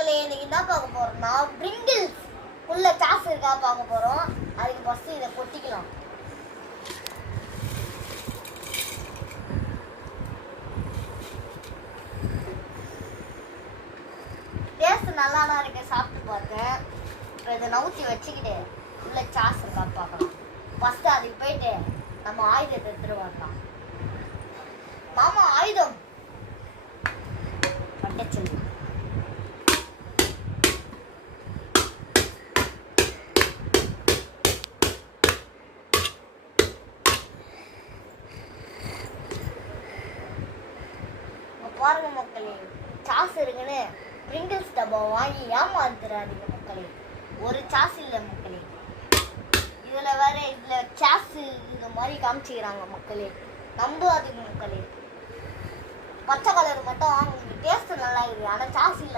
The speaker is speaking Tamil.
மக்களே, இன்னைக்கு என்ன பார்க்க போறோம்னா பிரிங்கிள்ஸ் உள்ள சாஸ் இருக்கா பார்க்க போறோம். அதுக்கு ஃபர்ஸ்ட் இதை கொட்டிக்கலாம். டேஸ்ட் நல்லாதான் இருக்கு, சாப்பிட்டு பார்த்தேன். இப்போ இதை நவுத்தி வச்சுக்கிட்டு உள்ள சாஸ் இருக்கா பார்க்கலாம். ஃபர்ஸ்ட் அதுக்கு போயிட்டு நம்ம ஆயுதத்தை எடுத்துட்டு வரலாம். மாமா ஆயுதம் பட்ட சொல்லு. பாருங்க மக்களே, சாஸ் இருக்குன்னு பிரிங்கிள்ஸ் டப்பா வாங்கி ஏமாத்துறாதீங்க மக்களே. ஒரு சாஸ் இல்லை மக்களே, இதுல வேற இதுல சாஸ் இந்த மாதிரி காமிச்சுக்கிறாங்க மக்களே. நம்பாதீங்க மக்களே. பச்சை கலர் மட்டும் வாங்குங்க, டேஸ்ட் நல்லா இருக்குது, ஆனால் சாஸ் இல்லை.